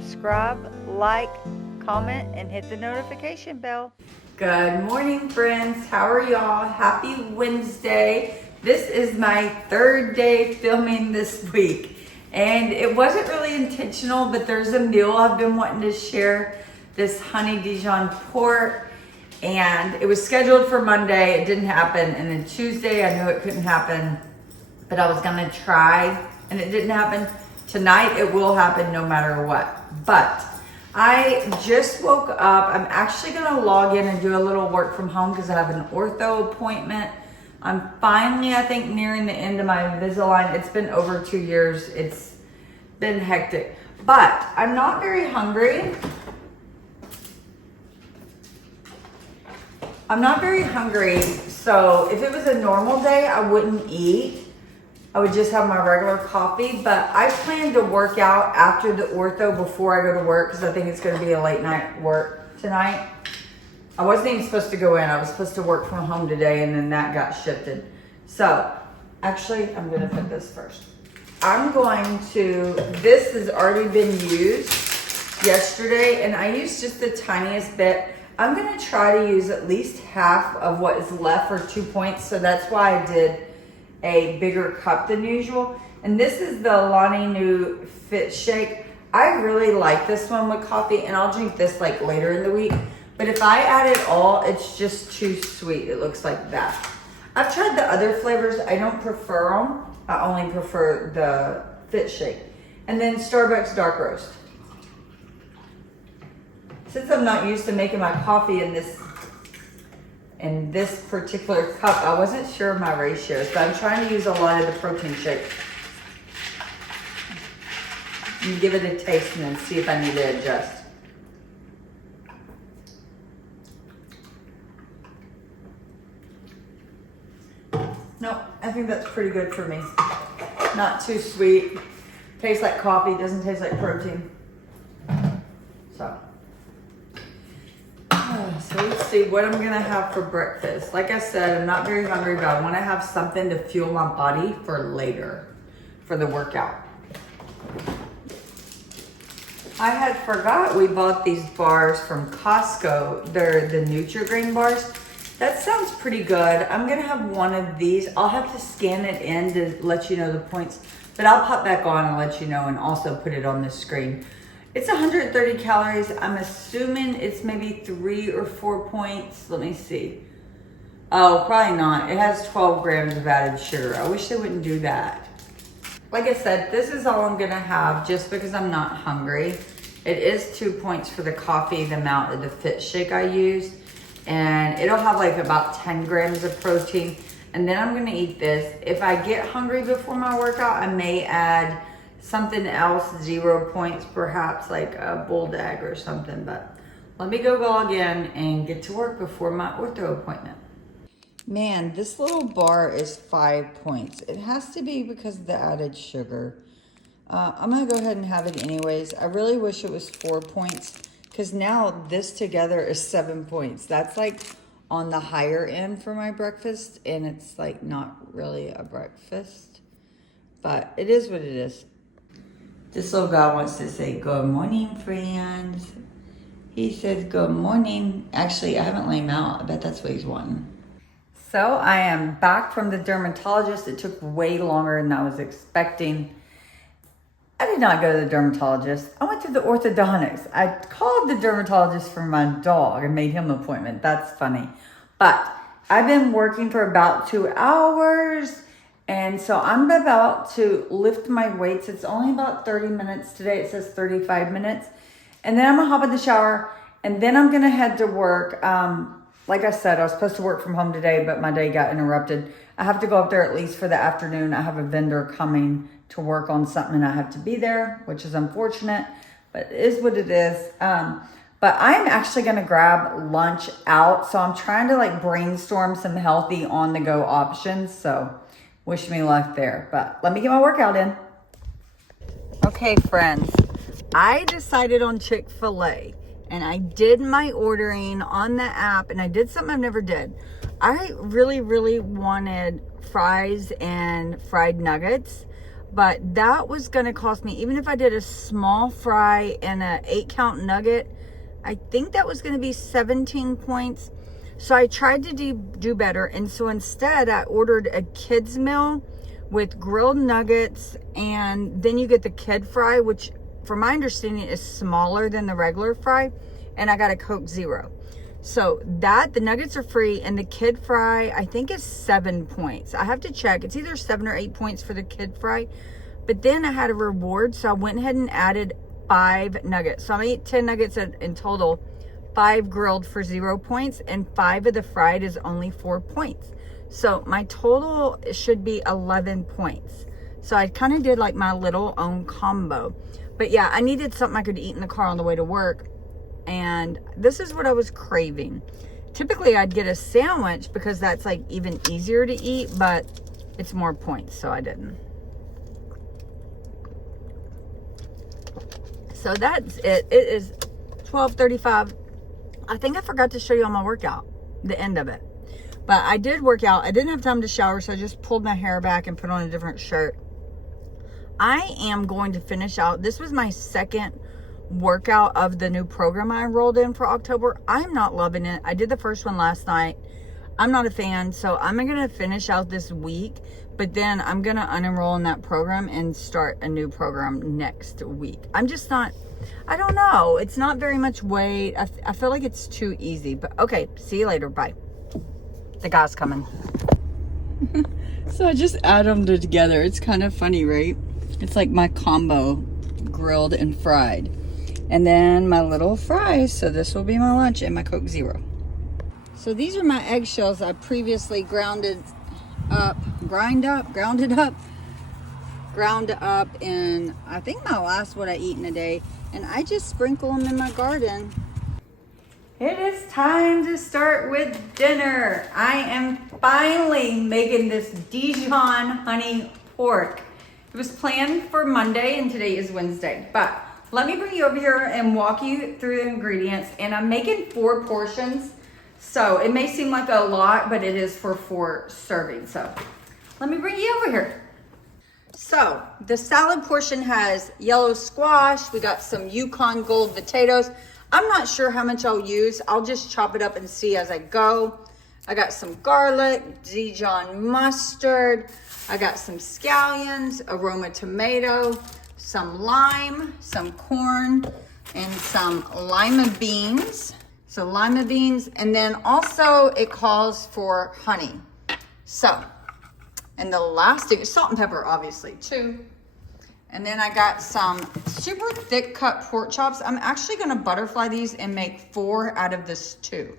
subscribe, like, comment, and hit the notification bell. Good morning, friends. How are y'all? Happy Wednesday. This is my third day filming this week. And it wasn't really intentional, but there's a meal I've been wanting to share, this honey Dijon pork. And it was scheduled for Monday. It didn't happen. And then Tuesday, I knew it couldn't happen, but I was gonna try, and it didn't happen. Tonight, it will happen no matter what. But I just woke up. I'm actually gonna log in and do a little work from home because I have an ortho appointment. I'm finally, I think, nearing the end of my Invisalign. It's been over 2 years. It's been hectic, but I'm not very hungry. I'm not very hungry, so if it was a normal day, I wouldn't eat. I would just have my regular coffee, but I plan to work out after the ortho before I go to work because I think it's gonna be a late night work tonight. I wasn't even supposed to go in. I was supposed to work from home today, and then that got shifted. So, actually, I'm gonna put this first. This has already been used yesterday, and I used just the tiniest bit. I'm gonna try to use at least half of what is left for 2 points, so that's why I did a bigger cup than usual. And this is the Lonnie New Fit Shake. I really like this one with coffee, and I'll drink this like later in the week. But if I add it all, it's just too sweet. It looks like that. I've tried the other flavors. I don't prefer them. I only prefer the Fit Shake. And then Starbucks Dark Roast. Since I'm not used to making my coffee in this particular cup, I wasn't sure of my ratios, but I'm trying to use a lot of the protein shake. You give it a taste and then see if I need to adjust. No, I think that's pretty good for me. Not too sweet. Tastes like coffee, doesn't taste like protein. So let's see what I'm gonna have for breakfast. Like I said, I'm not very hungry, but I wanna have something to fuel my body for later, for the workout. I had forgot we bought these bars from Costco. They're the Nutri-Grain bars. That sounds pretty good. I'm gonna have one of these. I'll have to scan it in to let you know the points, but I'll pop back on and let you know, and also put it on the screen. It's 130 calories. I'm assuming it's maybe 3 or 4 points. Let me see. Oh, probably not. It has 12 grams of added sugar. I wish they wouldn't do that. Like I said, this is all I'm gonna have just because I'm not hungry. It is 2 points for the coffee, the amount of the Fit Shake I used. And it'll have like about 10 grams of protein. And then I'm gonna eat this. If I get hungry before my workout, I may add something else, 0 points, perhaps like a bull egg or something. But let me go log in and get to work before my ortho appointment. Man, this little bar is 5 points. It has to be because of the added sugar. I'm gonna go ahead and have it anyways. I really wish it was 4 points because now this together is 7 points. That's like on the higher end for my breakfast, and it's like not really a breakfast, but it is what it is. This little guy wants to say, good morning, friends. He says, good morning. Actually, I haven't laid him out. I bet that's what he's wanting. So I am back from the dermatologist. It took way longer than I was expecting. I did not go to the dermatologist. I went to the orthodontist. I called the dermatologist for my dog and made him an appointment. That's funny. But I've been working for about 2 hours. And so I'm about to lift my weights. It's only about 30 minutes today. It says 35 minutes. And then I'm gonna hop in the shower, and then I'm gonna head to work. Like I said, I was supposed to work from home today, but my day got interrupted. I have to go up there at least for the afternoon. I have a vendor coming to work on something and I have to be there, which is unfortunate, but it is what it is. But I'm actually gonna grab lunch out. So I'm trying to like brainstorm some healthy on the go options. So wish me luck there, but let me get my workout in. Okay, friends, I decided on Chick-fil-A, and I did my ordering on the app, and I did something I've never did. I really wanted fries and fried nuggets. but that was gonna cost me, even if I did a small fry and a 8-count nugget, I think that was gonna be 17 points. So I tried to do better, and so instead I ordered a kid's meal with grilled nuggets, and then you get the kid fry, which from my understanding is smaller than the regular fry, and I got a Coke Zero. So that, the nuggets are free, and the kid fry I think is 7 points. I have to check. It's either 7 or 8 points for the kid fry. But then I had a reward, so I went ahead and added 5 nuggets. So I ate 10 nuggets in total, 5 grilled for 0 points, and 5 of the fried is only 4 points. So my total should be 11 points. So I kind of did like my little own combo. But yeah, I needed something I could eat in the car on the way to work. And this is what I was craving. Typically I'd get a sandwich because that's like even easier to eat, but it's more points, so I didn't. So that's it. It is 12:35. I think I forgot to show you on my workout, the end of it. But I did work out. I didn't have time to shower, so I just pulled my hair back and put on a different shirt. I am going to finish out. This was my second workout of the new program I enrolled in for October. I'm not loving it. I did the first one last night. I'm not a fan, so I'm going to finish out this week, but then I'm going to unenroll in that program and start a new program next week. I'm just not, I don't know. It's not very much weight. I feel like it's too easy, but okay. See you later. Bye. The guy's coming. So I just add them together. It's kind of funny, right? It's like my combo, grilled and fried. And then my little fries. So this will be my lunch, and my Coke Zero. So these are my eggshells I previously ground up in, I think my last what I eat in a day. And I just sprinkle them in my garden. It is time to start with dinner. I am finally making this Dijon honey pork. It was planned for Monday and today is Wednesday, but let me bring you over here and walk you through the ingredients. And I'm making 4 portions. So it may seem like a lot, but it is for 4 servings. So let me bring you over here. So the salad portion has yellow squash. We got some Yukon Gold potatoes. I'm not sure how much I'll use. I'll just chop it up and see as I go. I got some garlic, Dijon mustard. I got some scallions, aroma tomato, some lime, some corn, and some lima beans. So lima beans, and then also it calls for honey. So, and the last thing, salt and pepper obviously too. And then I got some super thick cut pork chops. I'm actually gonna butterfly these and make 4 out of this 2.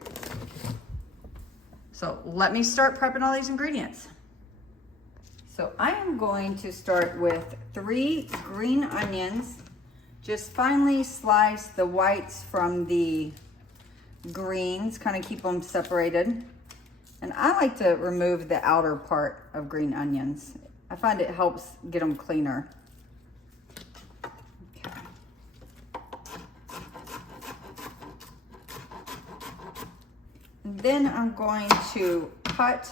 So let me start prepping all these ingredients. So I am going to start with 3 green onions. Just finely slice the whites from the greens, kind of keep them separated. And I like to remove the outer part of green onions. I find it helps get them cleaner. Okay. And then I'm going to cut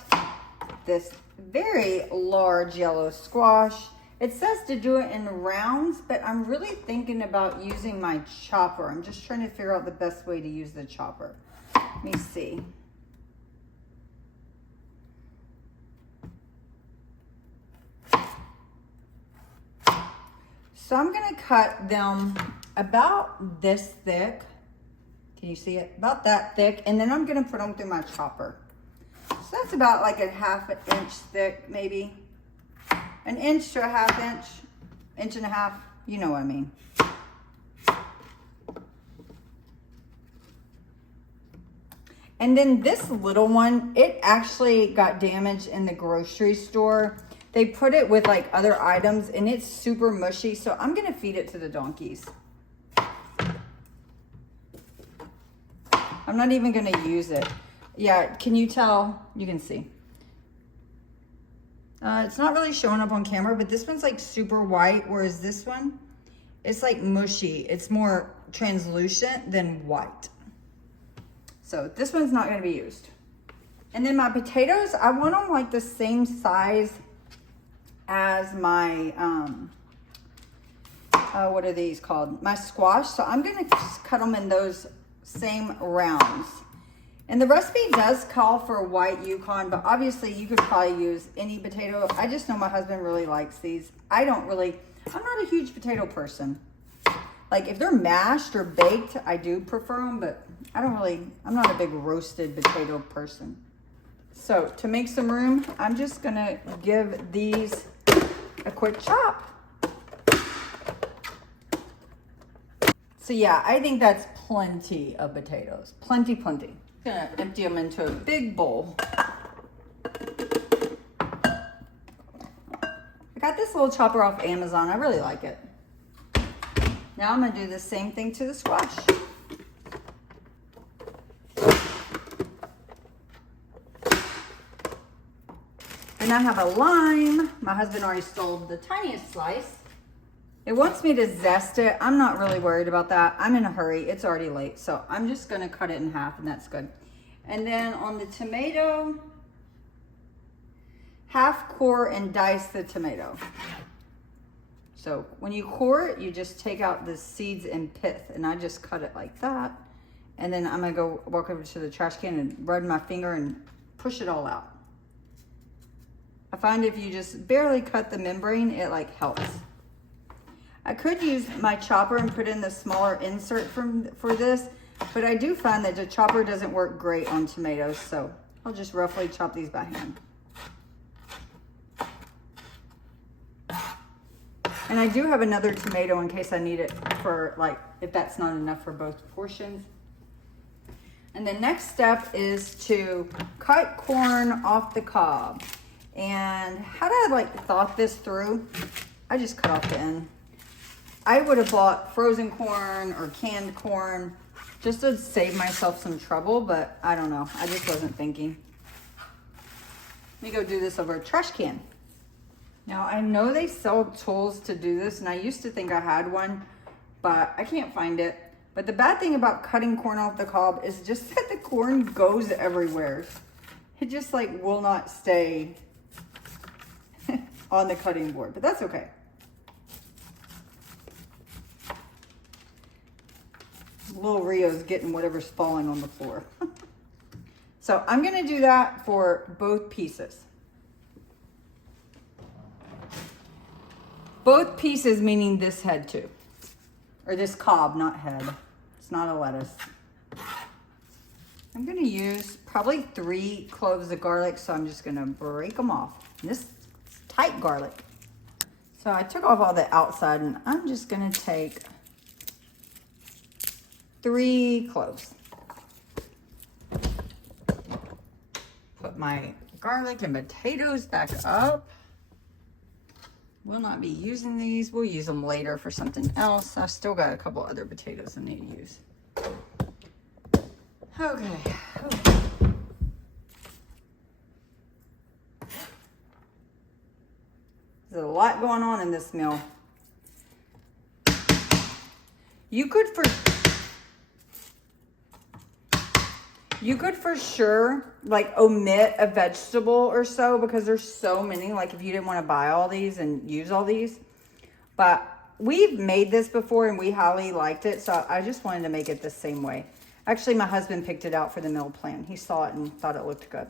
this very large yellow squash. It says to do it in rounds, but I'm really thinking about using my chopper. I'm just trying to figure out the best way to use the chopper. Let me see. So I'm gonna cut them about this thick. Can you see it? About that thick. And then I'm gonna put them through my chopper. So that's about like a 1/2 inch thick, maybe. 1 inch to a 1/2 inch, 1.5 inches, you know what I mean. And then this little one, it actually got damaged in the grocery store. They put it with like other items and it's super mushy. So I'm gonna feed it to the donkeys. I'm not even gonna use it. Yeah, can you tell? You can see. It's not really showing up on camera, but this one's like super white, whereas this one, it's like mushy. It's more translucent than white. So this one's not gonna be used. And then my potatoes, I want them like the same size as my, what are these called? My squash. So I'm gonna just cut them in those same rounds. And the recipe does call for white Yukon, but obviously you could probably use any potato. I just know my husband really likes these. I'm not a huge potato person. Like if they're mashed or baked, I do prefer them, but I'm not a big roasted potato person. So to make some room, I'm just gonna give these a quick chop. So yeah, I think that's plenty of potatoes. Plenty. I'm gonna empty them into a big bowl. I got this little chopper off Amazon. I really like it. Now I'm gonna do the same thing to the squash. And I have a lime. My husband already stole the tiniest slice. It wants me to zest it. I'm not really worried about that. I'm in a hurry. It's already late. So I'm just going to cut it in half and that's good. And then on the tomato, half core and dice the tomato. So when you core it, you just take out the seeds and pith. And I just cut it like that. And then I'm going to go walk over to the trash can and run my finger and push it all out. I find if you just barely cut the membrane, it like helps. I could use my chopper and put in the smaller insert for this, but I do find that the chopper doesn't work great on tomatoes, so I'll just roughly chop these by hand. And I do have another tomato in case I need it for, like, if that's not enough for both portions. And the next step is to cut corn off the cob. And had I like thought this through, I just cut off the end. I would have bought frozen corn or canned corn just to save myself some trouble, but I don't know. I just wasn't thinking. Let me go do this over a trash can. Now I know they sell tools to do this, and I used to think I had one, but I can't find it. But the bad thing about cutting corn off the cob is just that the corn goes everywhere. It just like will not stay on the cutting board, but that's okay. Little Rio's getting whatever's falling on the floor. So I'm gonna do that for both pieces. Both pieces meaning this head too. Or this cob, not head. It's not a lettuce. I'm gonna use probably 3 cloves of garlic, so I'm just gonna break them off. And this is tight garlic. So I took off all the outside, and I'm just gonna take 3 cloves. Put my garlic and potatoes back up. We'll not be using these. We'll use them later for something else. I've still got a couple other potatoes I need to use. Okay. There's a lot going on in this meal. You could for sure like omit a vegetable or so because there's so many, like if you didn't want to buy all these and use all these. But we've made this before and we highly liked it, so I just wanted to make it the same way. Actually, my husband picked it out for the meal plan. He saw it and thought it looked good.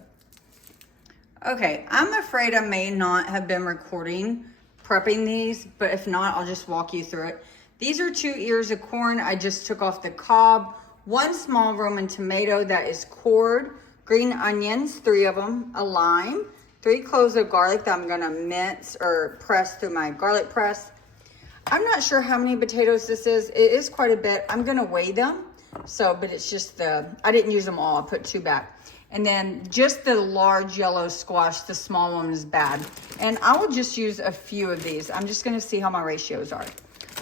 Okay, I'm afraid I may not have been recording prepping these, but if not, I'll just walk you through it. These are 2 ears of corn I just took off the cob. 1 small Roman tomato that is cored, green onions, 3 of them, a lime, 3 cloves of garlic that I'm gonna mince or press through my garlic press. I'm not sure how many potatoes this is. It is quite a bit. I'm gonna weigh them. So, but it's just I didn't use them all. I put 2 back. And then just the large yellow squash, the small one is bad. And I will just use a few of these. I'm just gonna see how my ratios are.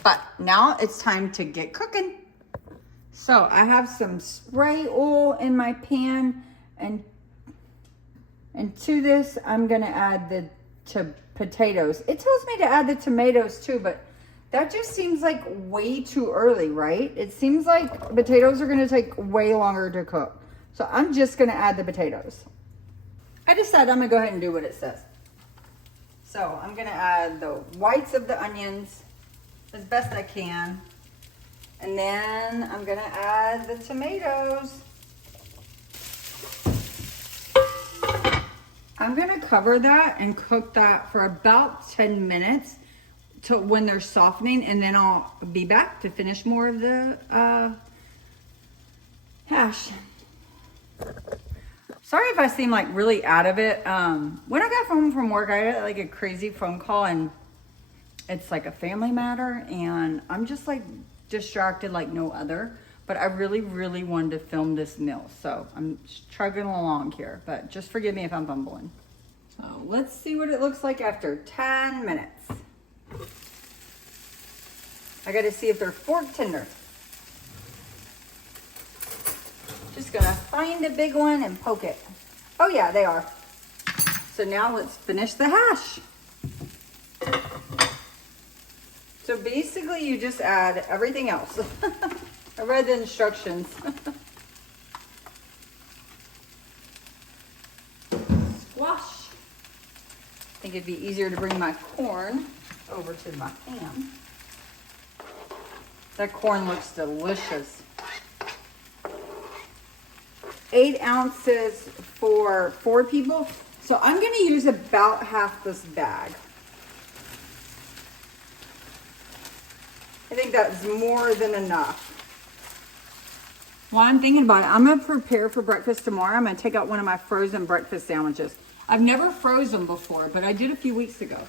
But now it's time to get cooking. So I have some spray oil in my pan, and to this I'm gonna add the potatoes. It tells me to add the tomatoes too, but that just seems like way too early, right? It seems like potatoes are gonna take way longer to cook. So I'm just gonna add the potatoes. I decided I'm gonna go ahead and do what it says. So I'm gonna add the whites of the onions as best I can. And then I'm gonna add the tomatoes. I'm gonna cover that and cook that for about 10 minutes to when they're softening, and then I'll be back to finish more of the hash. Sorry if I seem like really out of it. When I got home from work, I had like a crazy phone call, and it's like a family matter, and I'm just like distracted like no other. But I really, really wanted to film this meal, so I'm chugging along here, but just forgive me if I'm bumbling. So let's see what it looks like after 10 minutes. I gotta see if they're fork tender. Just gonna find a big one and poke it. Oh yeah, they are. So now let's finish the hash. So basically you just add everything else. I read the instructions. Squash. I think it'd be easier to bring my corn over to my pan. That corn looks delicious. 8 ounces for 4 people. So I'm gonna use about half this bag. I think that's more than enough. While I'm thinking about it, I'm gonna prepare for breakfast tomorrow. I'm gonna take out one of my frozen breakfast sandwiches. I've never froze them before, but I did a few weeks ago.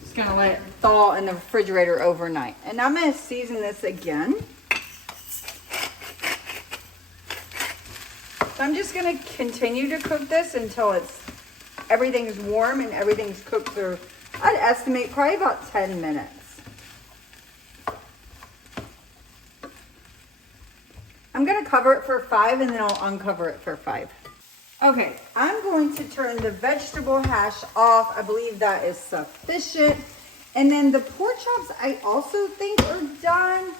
Just gonna let it thaw in the refrigerator overnight. And I'm gonna season this again. So I'm just gonna continue to cook this until everything's warm and everything's cooked through. I'd estimate probably about 10 minutes. I'm gonna cover it for 5 and then I'll uncover it for 5. Okay, I'm going to turn the vegetable hash off. I believe that is sufficient. And then the pork chops I also think are done.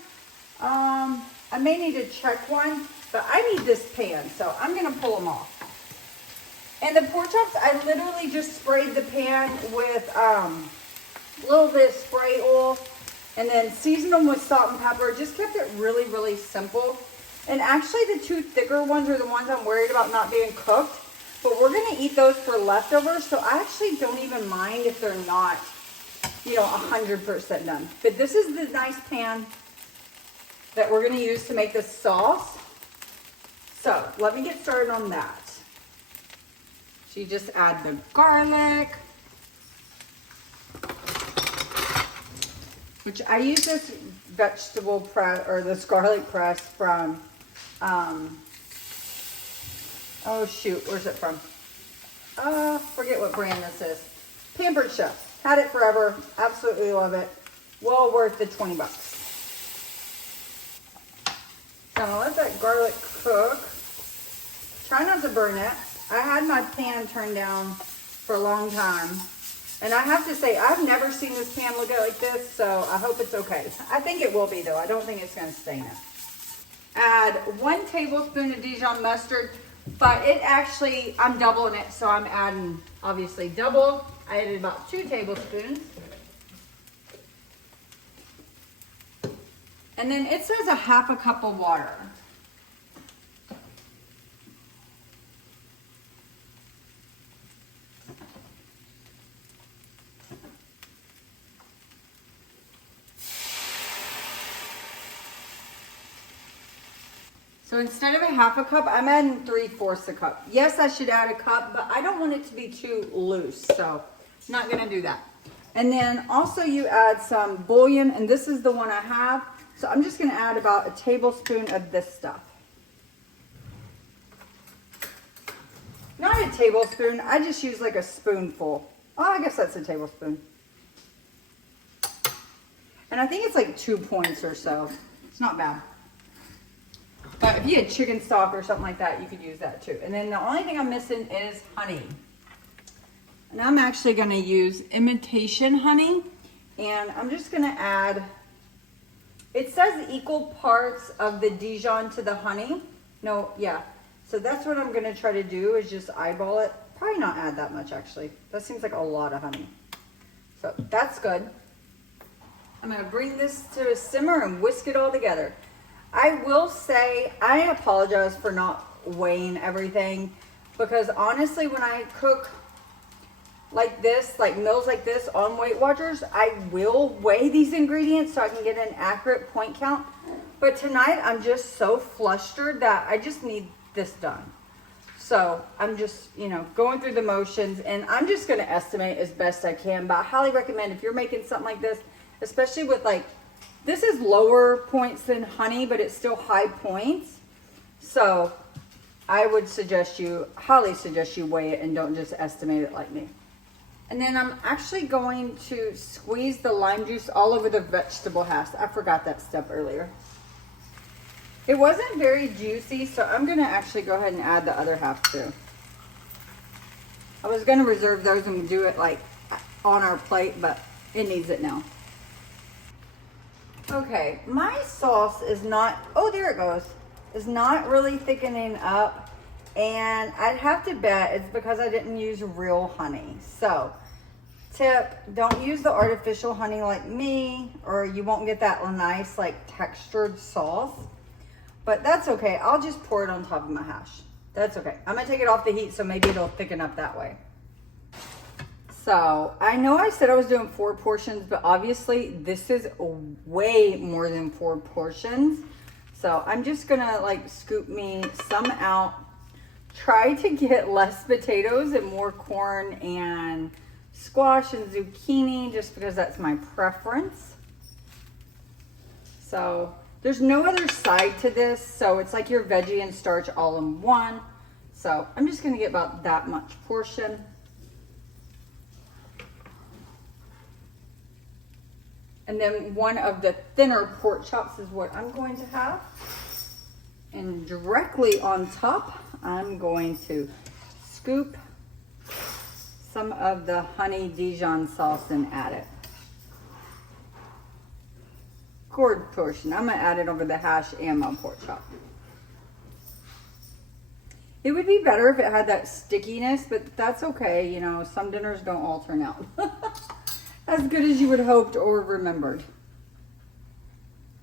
I may need to check one, but I need this pan, so I'm gonna pull them off. And the pork chops, I literally just sprayed the pan with a little bit of spray oil and then seasoned them with salt and pepper. Just kept it really, really simple. And actually the 2 thicker ones are the ones I'm worried about not being cooked. But we're gonna eat those for leftovers, so I actually don't even mind if they're not, 100% done. But this is the nice pan that we're gonna use to make this sauce. So let me get started on that. So you just add the garlic, which I use this vegetable press or this garlic press from, oh shoot, where's it from? Forget what brand this is. Pampered Chef. Had it forever. Absolutely love it. Well worth the 20 bucks. So I'm gonna let that garlic cook. Try not to burn it. I had my pan turned down for a long time. And I have to say, I've never seen this pan look like this, so I hope it's okay. I think it will be though. I don't think it's gonna stain it. Add 1 tablespoon of Dijon mustard, but it actually, I'm doubling it, so I'm adding obviously double. I added about 2 tablespoons. And then it says a half a cup of water. So instead of a half a cup, I'm adding 3/4 a cup. Yes, I should add a cup, but I don't want it to be too loose, so I'm not gonna do that. And then also you add some bouillon, and this is the one I have. So I'm just gonna add about a tablespoon of this stuff. Not a tablespoon, I just use like a spoonful. Oh, I guess that's a tablespoon. And I think it's like 2 points or so. It's not bad. But if you had chicken stock or something like that, you could use that too. And then the only thing I'm missing is honey. And I'm actually gonna use imitation honey. And I'm just gonna add, it says equal parts of the Dijon to the honey. No, yeah. So that's what I'm gonna try to do, is just eyeball it. Probably not add that much actually. That seems like a lot of honey. So that's good. I'm gonna bring this to a simmer and whisk it all together. I will say, I apologize for not weighing everything, because honestly, when I cook like this, like meals like this on Weight Watchers, I will weigh these ingredients so I can get an accurate point count. But tonight, I'm just so flustered that I just need this done. So I'm just, you know, going through the motions, and I'm just going to estimate as best I can. But I highly recommend, if you're making something like this, especially with like, this is lower points than honey, but it's still high points. So I would suggest you, highly suggest you weigh it and don't just estimate it like me. And then I'm actually going to squeeze the lime juice all over the vegetable hash. I forgot that step earlier. It wasn't very juicy, so I'm gonna actually go ahead and add the other half too. I was gonna reserve those and do it like on our plate, but it needs it now. Okay, my sauce is not, oh, there it goes, is not really thickening up, and I'd have to bet it's because I didn't use real honey. So, tip, don't use the artificial honey like me, or you won't get that nice like textured sauce. But that's okay, I'll just pour it on top of my hash. That's okay. I'm gonna take it off the heat so maybe it'll thicken up that way. So, I know I said I was doing 4 portions, but obviously this is way more than 4 portions. So I'm just gonna like scoop me some out. Try to get less potatoes and more corn and squash and zucchini, just because that's my preference. So there's no other side to this, so it's like your veggie and starch all in one. So I'm just gonna get about that much portion. And then one of the thinner pork chops is what I'm going to have. And directly on top, I'm going to scoop some of the honey Dijon sauce and add it. Gourd portion. I'm gonna add it over the hash and my pork chop. It would be better if it had that stickiness, but that's okay. You know, some dinners don't all turn out as good as you would hoped or remembered.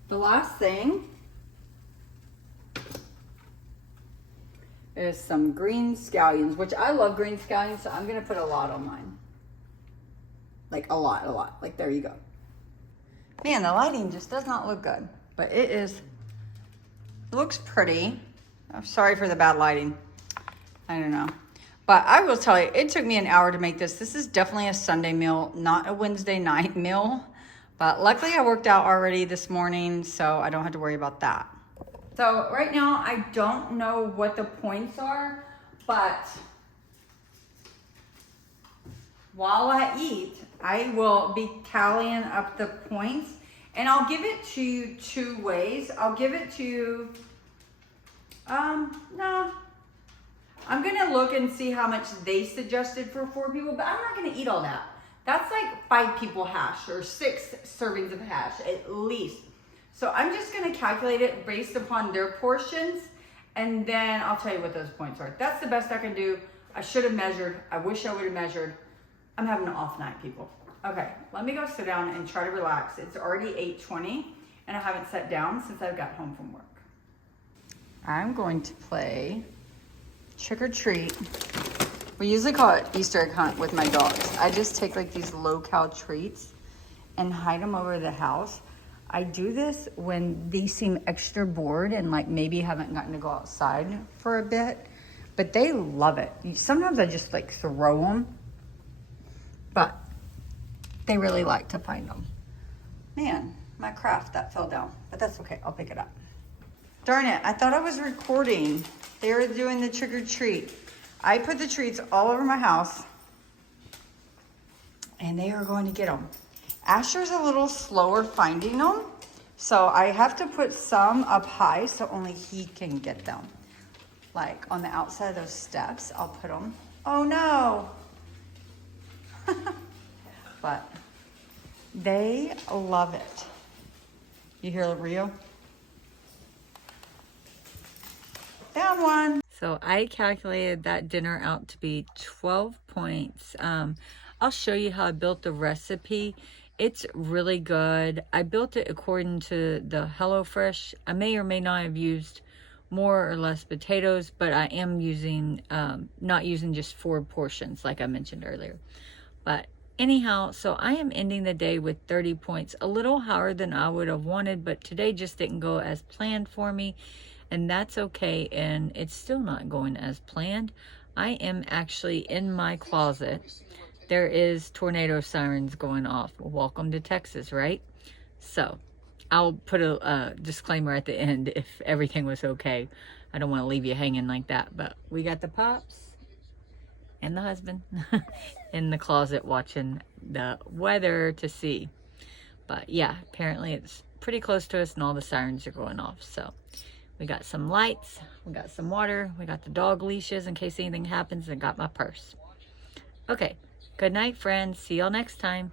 The last thing is some green scallions, which I love green scallions, so I'm gonna put a lot on mine. Like a lot. Like, there you go. Man, the lighting just does not look good, but it looks pretty. I'm sorry for the bad lighting. I don't know. But I will tell you, it took me an hour to make this. This is definitely a Sunday meal, not a Wednesday night meal. But luckily I worked out already this morning, so I don't have to worry about that. So right now, I don't know what the points are, but while I eat, I will be tallying up the points, and I'll give it to you 2 ways. I'll give it to, no. I'm gonna look and see how much they suggested for 4 people, but I'm not gonna eat all that. That's like 5 people hash or 6 servings of hash at least. So I'm just gonna calculate it based upon their portions, and then I'll tell you what those points are. That's the best I can do. I should have measured. I wish I would have measured. I'm having an off night, people. Okay, let me go sit down and try to relax. It's already 8:20, and I haven't sat down since I got home from work. I'm going to play trick or treat. We usually call it Easter egg hunt with my dogs. I just take like these low-cal treats and hide them over the house. I do this when they seem extra bored and like maybe haven't gotten to go outside for a bit, but they love it. Sometimes I just like throw them, but they really like to find them. Man, my craft, that fell down, but that's okay, I'll pick it up. Darn it, I thought I was recording. They were doing the trick or treat. I put the treats all over my house, and they are going to get them. Asher's a little slower finding them, so I have to put some up high so only he can get them. Like on the outside of those steps, I'll put them. Oh no! But they love it. You hear Rio? Found one. So I calculated that dinner out to be 12 points. I'll show you how I built the recipe. It's really good. I built it according to the HelloFresh. I may or may not have used more or less potatoes, but I am using, not using just 4 portions like I mentioned earlier. But anyhow, so I am ending the day with 30 points, a little higher than I would have wanted, but today just didn't go as planned for me, and that's okay. And it's still not going as planned. I am actually in my closet. There is tornado sirens going off. Welcome to Texas, right? So I'll put a disclaimer at the end if everything was okay. I don't want to leave you hanging like that, but we got the pops and the husband in the closet watching the weather to see. But yeah, apparently it's pretty close to us and all the sirens are going off. So we got some lights, we got some water, we got the dog leashes in case anything happens, and got my purse. Okay, good night, friends. See y'all next time.